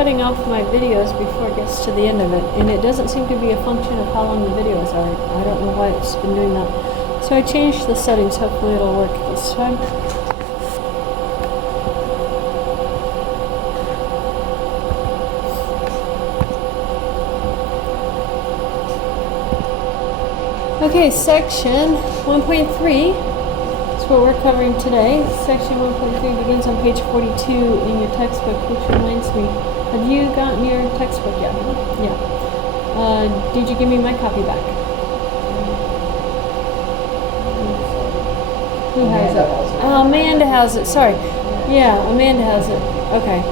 cutting off my videos before it gets to the end of it, and it doesn't seem to be a function of how long the videos are. I don't know why it's been doing that. So I changed the settings. Hopefully it'll work this time. Okay, section 1.3 is what we're covering today. Section 1.3 begins on page 42 in your textbook, which reminds me, have you gotten your textbook yet? Yeah. Did you give me my copy back? Who has it? Oh, Amanda has it. Sorry. Yeah, Amanda has it. Okay.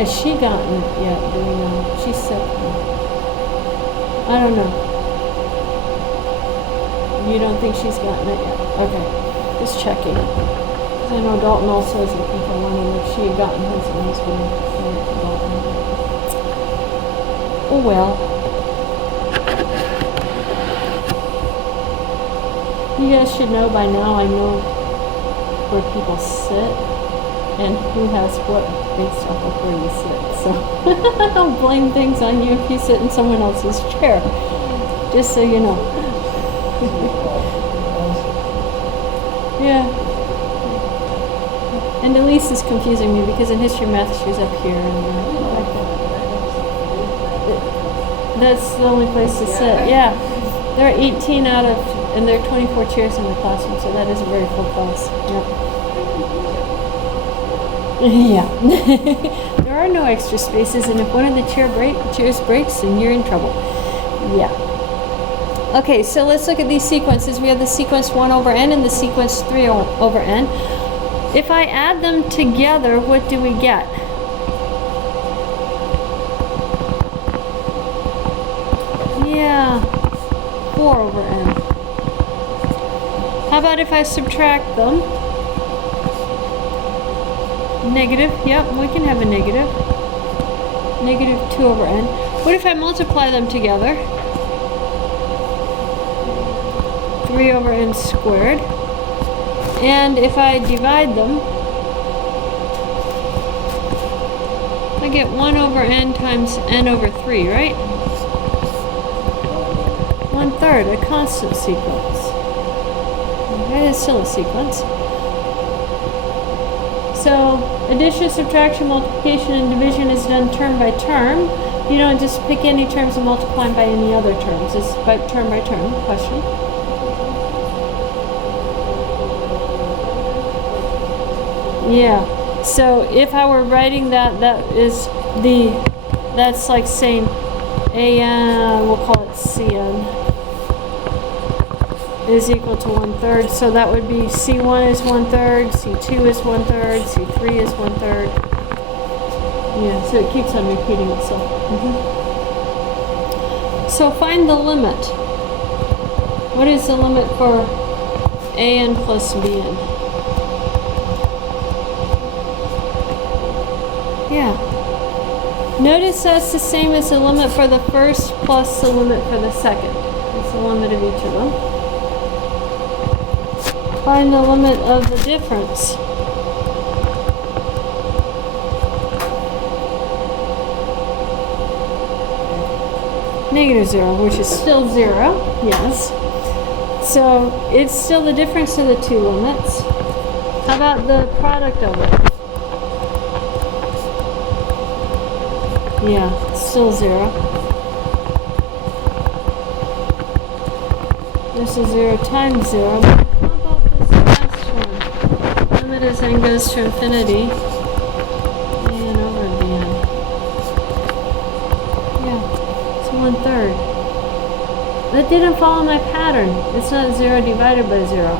Has she gotten it yet? Do we know? She's sick. I don't know. You don't think she's gotten it yet? Okay. Just checking. I know Dalton also is looking for one, and if she had gotten his, and he's going to Dalton. Oh well. You guys should know by now, I know where people sit and who has what based off of where you sit. So I don't blame things on you if you sit in someone else's chair. Just so you know. Yeah. And Elise is confusing me because in history math she was up here and that's the only place to sit. Yeah. There are 18 out of, and there are 24 chairs in the classroom, so that is a very full class. Yeah. Yeah. There are no extra spaces, and if one of the chairs breaks, then you're in trouble. Yeah. Okay, so let's look at these sequences. We have the sequence 1 over n and the sequence 3 over n. If I add them together, what do we get? Yeah, 4 over n. How about if I subtract them? Negative, yep, we can have a negative. Negative 2 over n. What if I multiply them together? 3 over n squared. And if I divide them, I get 1 over n times n over 3, right? 1/3, a constant sequence. Okay, it's still a sequence. So, addition, subtraction, multiplication, and division is done term by term. You don't just pick any terms and multiply them by any other terms. It's by term. Question? Yeah, so if I were writing that, that's like saying AN, we'll call it CN, is equal to 1/3. So that would be C1 is 1/3, C2 is 1/3, C3 is 1/3. Yeah, so it keeps on repeating itself. So find the limit. What is the limit for AN plus BN? Yeah. Notice that's the same as the limit for the first plus the limit for the second. It's the limit of each of them. Find the limit of the difference. -0, which is still 0. Yes. So it's still the difference of the two limits. How about the product of it? Yeah, it's still 0. This is 0 times 0. How about this last one? Limit as n goes to infinity. And over bn. Yeah, it's 1/3. That didn't follow my pattern. It's not 0 divided by 0.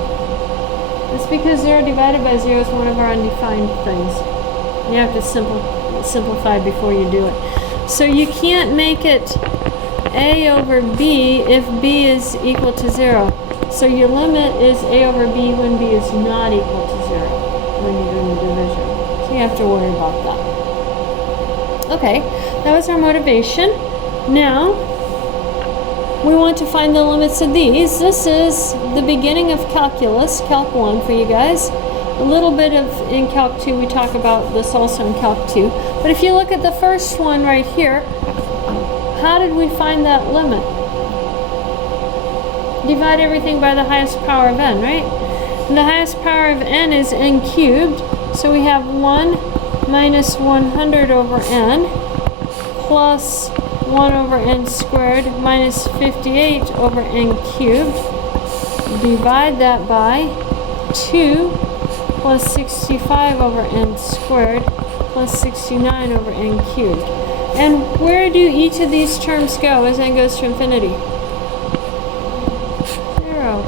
It's because 0 divided by 0 is one of our undefined things. You have to simplify before you do it. So you can't make it a over b if b is equal to 0. So your limit is a over b when b is not equal to 0 when you're doing the division. So you have to worry about that. Okay, that was our motivation. Now, we want to find the limits of these. This is the beginning of calculus, Calc 1 for you guys. A little bit of in Calc 2, we talk about this also in Calc 2. But if you look at the first one right here, how did we find that limit? Divide everything by the highest power of n, right? And the highest power of n is n cubed, so we have 1 minus 100 over n plus 1 over n squared minus 58 over n cubed. Divide that by 2 plus 65 over n squared plus 69 over n cubed. And where do each of these terms go as n goes to infinity? 0.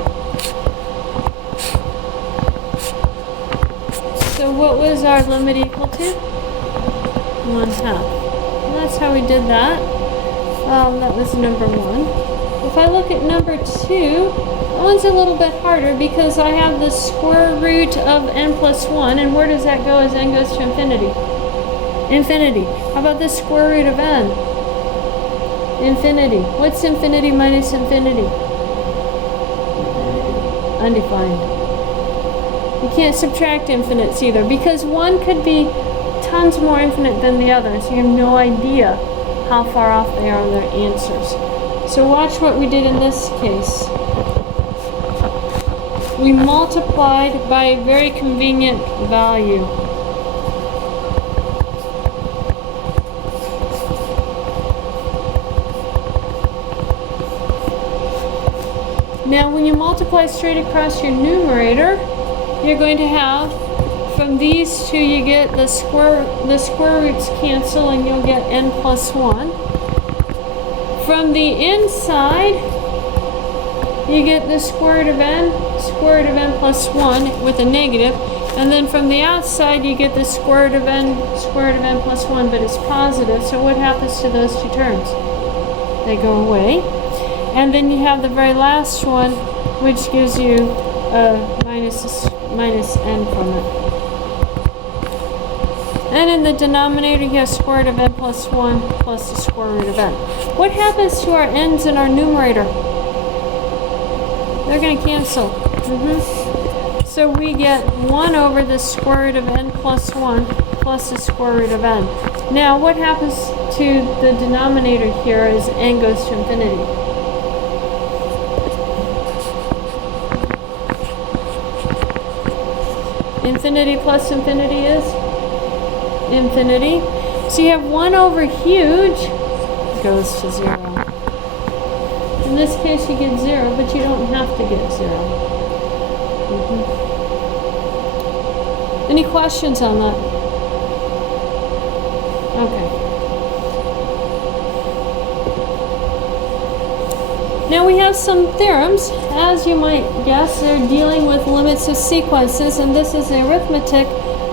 So what was our limit equal to? 1/2. And that's how we did that. That was number 1. If I look at number 2, that one's a little bit harder because I have the square root of n plus 1, and where does that go as n goes to infinity? Infinity. How about the square root of n? Infinity. What's infinity minus infinity? Undefined. You can't subtract infinites either because one could be tons more infinite than the other, so you have no idea how far off they are on their answers. So watch what we did in this case. We multiplied by a very convenient value. Now when you multiply straight across your numerator, you're going to have, from these two you get the square roots cancel and you'll get n plus 1. From the inside, you get the square root of n plus 1 with a negative, and then from the outside you get the square root of n plus 1, but it's positive. So what happens to those two terms? They go away. And then you have the very last one, which gives you minus n from it. And in the denominator, you have square root of n plus 1 plus the square root of n. What happens to our n's in our numerator? They're going to cancel. So we get 1 over the square root of n plus 1 plus the square root of n. Now, what happens to the denominator here as n goes to infinity? Infinity plus infinity is infinity. So you have 1 over huge goes to 0. In this case you get 0, but you don't have to get 0. Any questions on that? Okay. Now we have some theorems. As you might guess, they're dealing with limits of sequences, and this is the arithmetic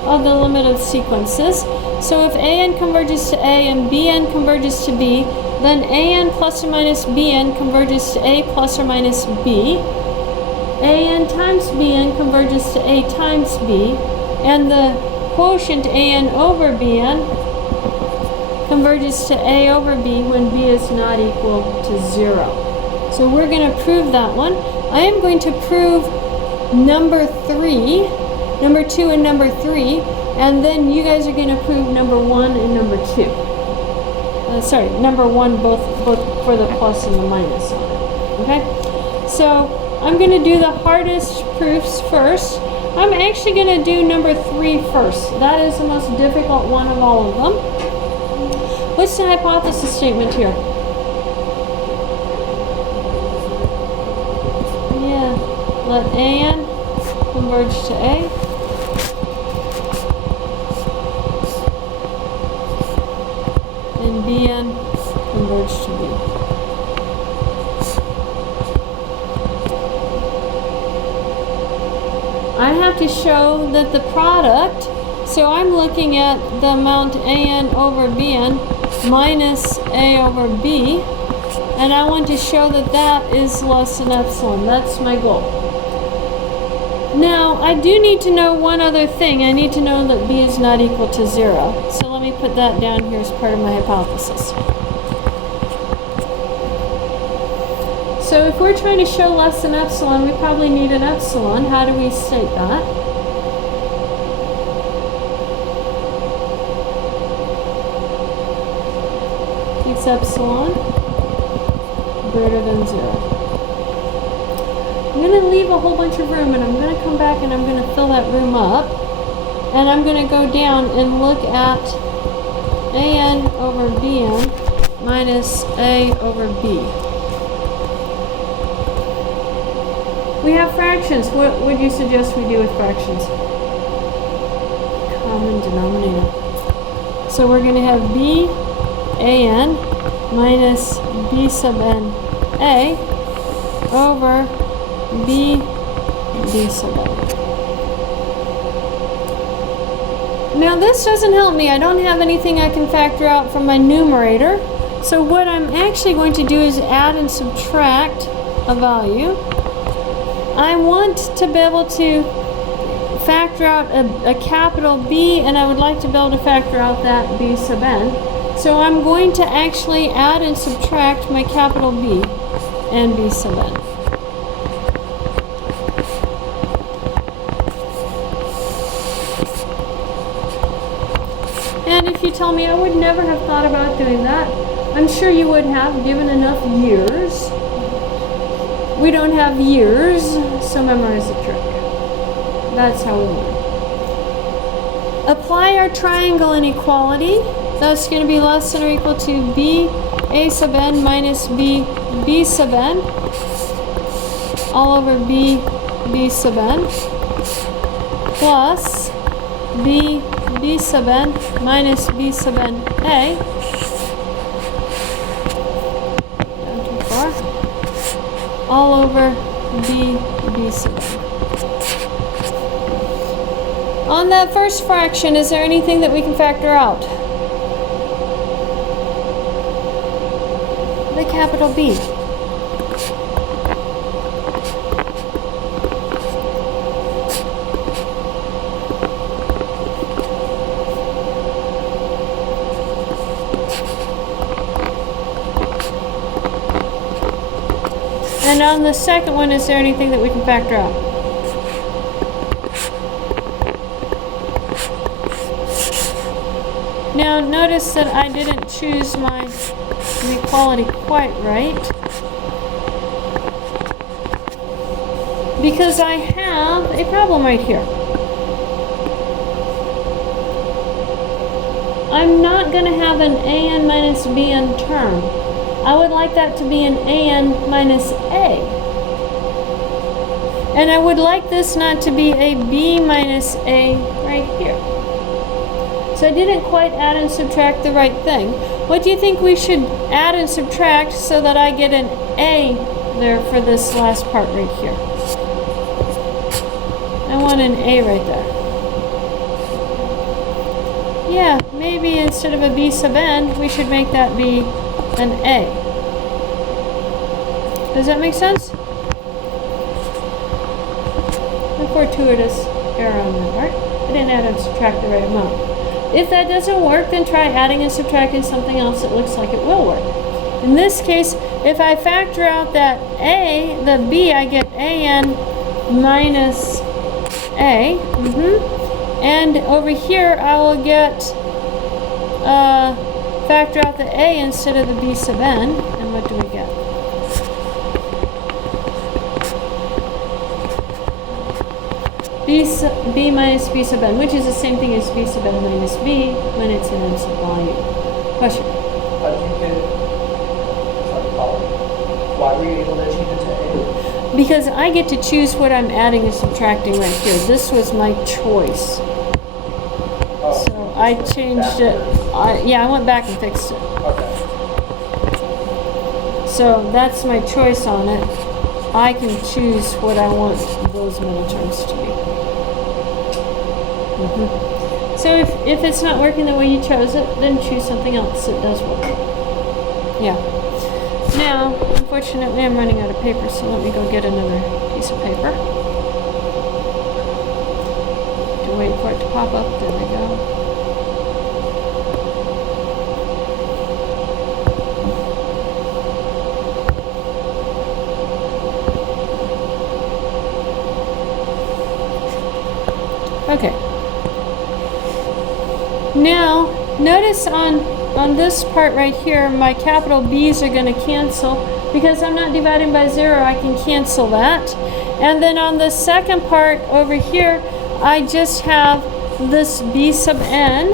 of the limit of sequences. So if an converges to a and bn converges to b, then an plus or minus bn converges to a plus or minus b. An times bn converges to a times b, and the quotient an over bn converges to a over b when b is not equal to 0. So we're going to prove that one. I am going to prove number 2 and number 3, and then you guys are going to prove number 1 and number 2. Number 1 both for the plus and the minus on it. Okay? So I'm going to do the hardest proofs first. I'm actually going to do number 3 first. That is the most difficult one of all of them. What's the hypothesis statement here? Let an converge to a, and bn converge to b. I have to show that the product, so I'm looking at the amount an over bn minus a over b, and I want to show that that is less than epsilon. That's my goal. Now, I do need to know one other thing. I need to know that b is not equal to 0. So let me put that down here as part of my hypothesis. So if we're trying to show less than epsilon, we probably need an epsilon. How do we state that? keeps epsilon greater than 0. I'm going to leave a whole bunch of room, and I'm going to come back and I'm going to fill that room up. And I'm going to go down and look at an over bn minus a over b. We have fractions. What would you suggest we do with fractions? Common denominator. So we're going to have b an minus b sub n a over b sub n. Now this doesn't help me. I don't have anything I can factor out from my numerator. So what I'm actually going to do is add and subtract a value. I want to be able to factor out a capital B, and I would like to be able to factor out that b sub n. So I'm going to actually add and subtract my capital B and b sub n. And if you tell me I would never have thought about doing that, I'm sure you would have, given enough years. We don't have years, so memorize the trick. That's how we learn. Apply our triangle inequality. That's going to be less than or equal to b a sub n minus b sub n all over b sub n plus b sub n minus b sub n a. Down too far. All over b sub n. On that first fraction, is there anything that we can factor out? The capital B. And on the second one, is there anything that we can factor out? Now notice that I didn't choose my inequality quite right, because I have a problem right here. I'm not going to have an an minus bn term. I would like that to be an an minus a. And I would like this not to be a b minus a right here. So I didn't quite add and subtract the right thing. What do you think we should add and subtract so that I get an a there for this last part right here? I want an a right there. Yeah, maybe instead of a b sub n, we should make that be an a. Does that make sense? A fortuitous error on my part. I didn't add and subtract the right amount. If that doesn't work, then try adding and subtracting something else that looks like it will work. In this case, if I factor out that a, the b, I get an minus a. And over here, I will get, factor out the a instead of the b sub n. And what do we get? B minus b sub n, which is the same thing as b sub n minus b when it's an n sub value. Question? Why were you able to change it to a? Because I get to choose what I'm adding and subtracting right here. This was my choice. Oh, So I changed it. Yeah, I went back and fixed it. Okay. So that's my choice on it. I can choose what I want those middle terms to be. So if it's not working the way you chose it, then choose something else that does work. Yeah. Now, unfortunately, I'm running out of paper, so let me go get another piece of paper. To wait for it to pop up. There we go. Okay. Now, notice on on this part right here, my capital B's are going to cancel. Because I'm not dividing by 0, I can cancel that. And then on the second part over here, I just have this B sub n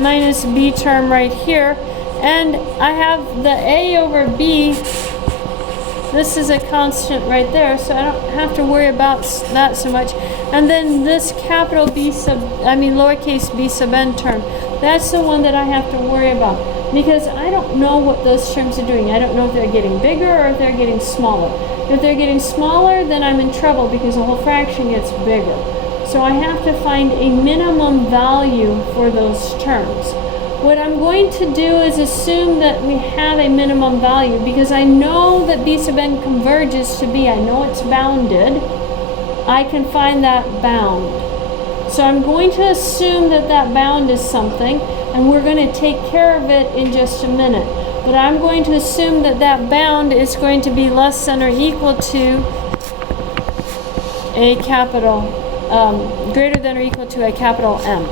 minus B term right here. And I have the A over B. This is a constant right there, so I don't have to worry about that so much. And then this capital lowercase b sub n term, that's the one that I have to worry about. Because I don't know what those terms are doing. I don't know if they're getting bigger or if they're getting smaller. If they're getting smaller, then I'm in trouble because the whole fraction gets bigger. So I have to find a minimum value for those terms. What I'm going to do is assume that we have a minimum value because I know that b sub n converges to b. I know it's bounded. I can find that bound. So I'm going to assume that that bound is something, and we're going to take care of it in just a minute. But I'm going to assume that that bound is going to be less than or equal to a capital, greater than or equal to a capital M.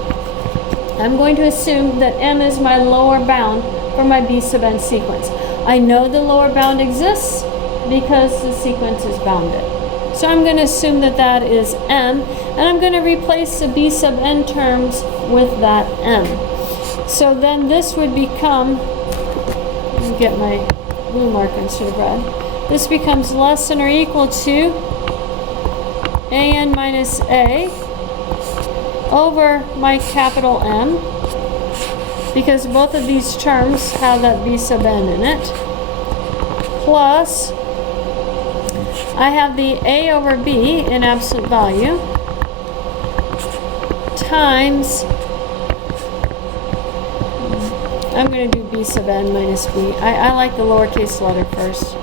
I'm going to assume that M is my lower bound for my b sub n sequence. I know the lower bound exists because the sequence is bounded. So I'm going to assume that that is M, and I'm going to replace the b sub n terms with that M. So then this would become, let me get my blue marker instead of red. This becomes less than or equal to an minus a over my capital M, because both of these terms have that b sub n in it, plus I have the a over b in absolute value times, I'm going to do b sub n minus b. I like the lowercase letter first.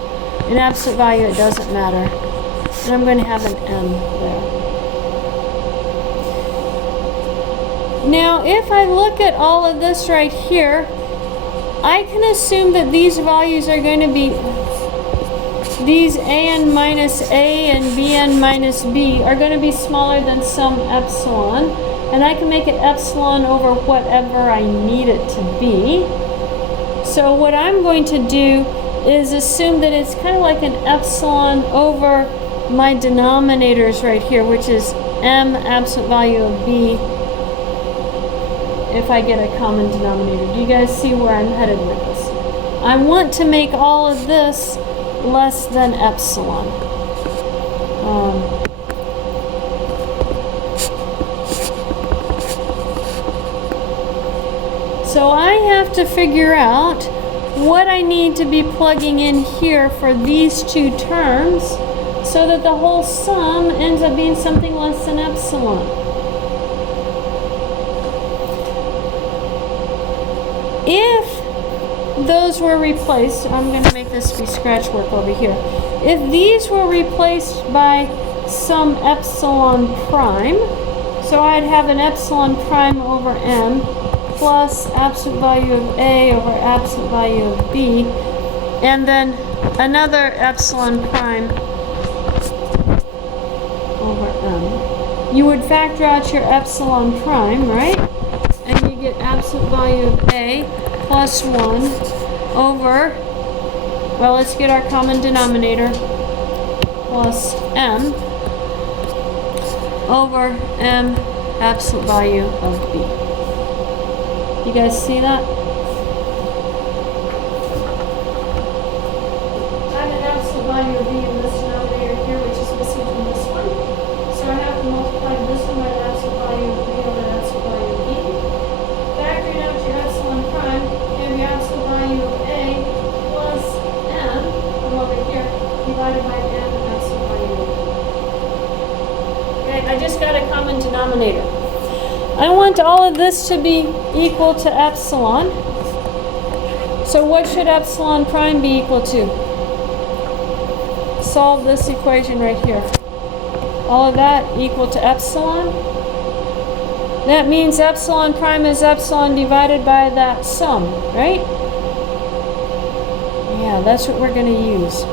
In absolute value, it doesn't matter. And I'm going to have an m there. Now, if I look at all of this right here, I can assume that these values are going to be, these an minus a and bn minus b are going to be smaller than some epsilon. And I can make it epsilon over whatever I need it to be. So what I'm going to do is assume that it's kind of like an epsilon over my denominators right here, which is m absolute value of b, if I get a common denominator. Do you guys see where I'm headed with this? I want to make all of this less than epsilon. So I have to figure out what I need to be plugging in here for these two terms so that the whole sum ends up being something less than epsilon. If those were replaced, I'm going to make this be scratch work over here. If these were replaced by some epsilon prime, so I'd have an epsilon prime over m plus absolute value of a over absolute value of b, and then another epsilon prime over m. You would factor out your epsilon prime, right? And you get absolute value of a plus 1 over, well, let's get our common denominator, plus m over m absolute value of b. You guys see that? I have an absolute value of b in this denominator here, which is missing from this one. So I have to multiply this one by the absolute value of b over the absolute value of b. Factoring out your epsilon prime, you have your absolute value of a plus m from over here, divided by m absolute value of b. Okay, I just got a common denominator. I want all of this to be equal to epsilon. So what should epsilon prime be equal to? Solve this equation right here. All of that equal to epsilon. That means epsilon prime is epsilon divided by that sum, right? Yeah, that's what we're going to use.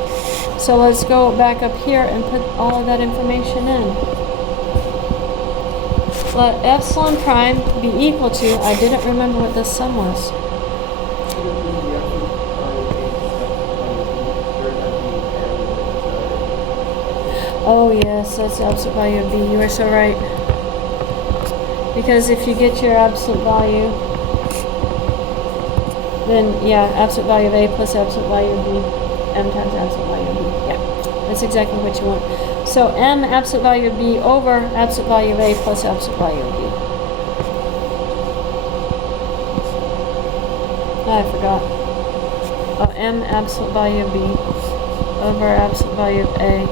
So let's go back up here and put all of that information in. Let epsilon prime be equal to, I didn't remember what this sum was. Oh yes, that's the absolute value of b. You are so right. Because if you get your absolute value, then yeah, absolute value of a plus absolute value of b, m times absolute value of b. Yeah, that's exactly what you want. So m absolute value of b over absolute value of a plus absolute value of b. I forgot. Oh, m absolute value of b over absolute value of a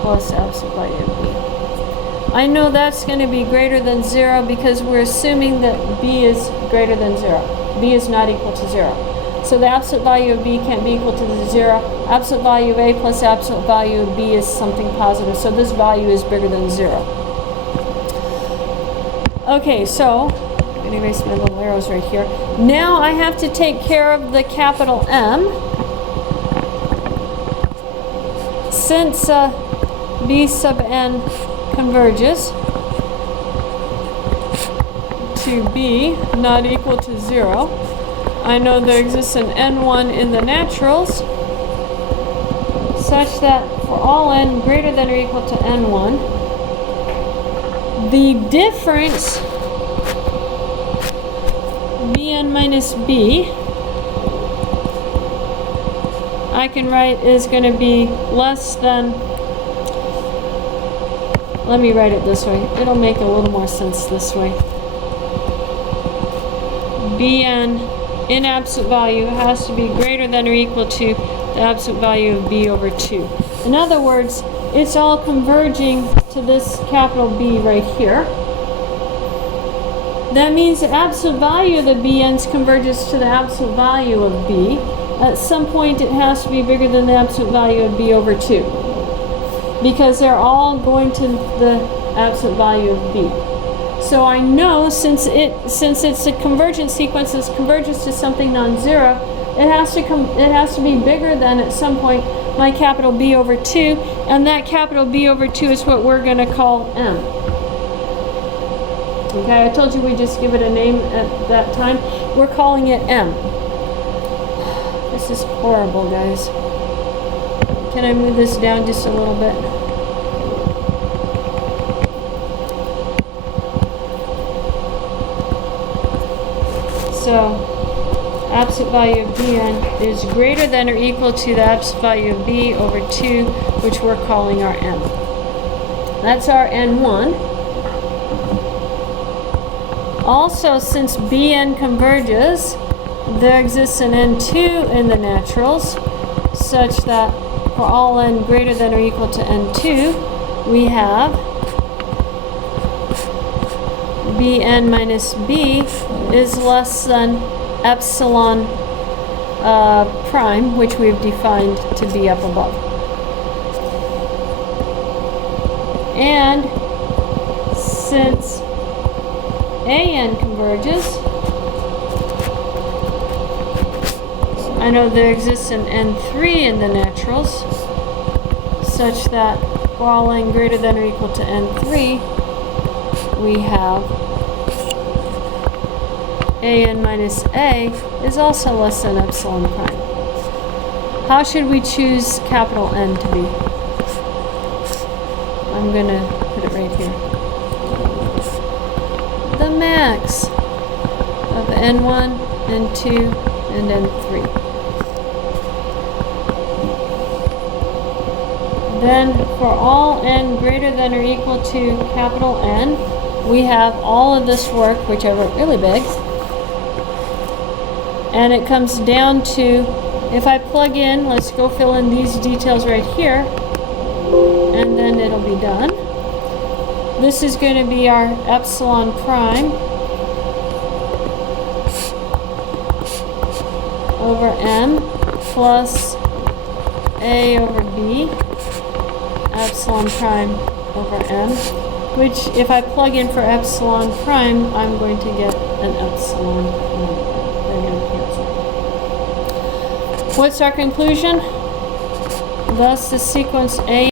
plus absolute value of b. I know that's going to be greater than 0 because we're assuming that b is greater than 0. b is not equal to 0. So the absolute value of b can't be equal to the 0. Absolute value of a plus absolute value of b is something positive. So this value is bigger than 0. Okay, so I'm going to erase my little arrows right here. Now I have to take care of the capital M. Since b sub n converges to b not equal to 0, I know there exists an n1 in the naturals such that for all n greater than or equal to n1, the difference bn minus b I can write is going to be less than, let me write it this way, it'll make a little more sense this way. Bn in absolute value has to be greater than or equal to the absolute value of b over 2. In other words, it's all converging to this capital B right here. That means the absolute value of the bn's converges to the absolute value of b. At some point it has to be bigger than the absolute value of b over 2. Because they're all going to the absolute value of b. So I know since it's a convergent sequence that converges to something non-zero, it has to be bigger than at some point my capital B over 2, and that capital B over 2 is what we're going to call M. Okay, I told you we just give it a name at that time. We're calling it M. This is horrible, guys. Can I move this down just a little bit? So, absolute value of Bn is greater than or equal to the absolute value of B over 2, which we're calling our M. That's our N1. Also, since Bn converges, there exists an N2 in the naturals, such that for all n greater than or equal to N2, we have Bn minus B is less than epsilon prime, which we've defined to be up above. And since An converges, I know there exists an N3 in the naturals, such that for all n greater than or equal to N3, we have An minus A is also less than epsilon prime. How should we choose capital N to be? I'm going to put it right here. The max of N1, N2, and N3. Then for all n greater than or equal to capital N, we have all of this work, which I wrote really big. And it comes down to, if I plug in, let's go fill in these details right here, and then it'll be done. This is going to be our epsilon prime over M plus A over B, epsilon prime over M, which if I plug in for epsilon prime, I'm going to get an epsilon number. They're going to cancel. What's our conclusion? Thus the sequence A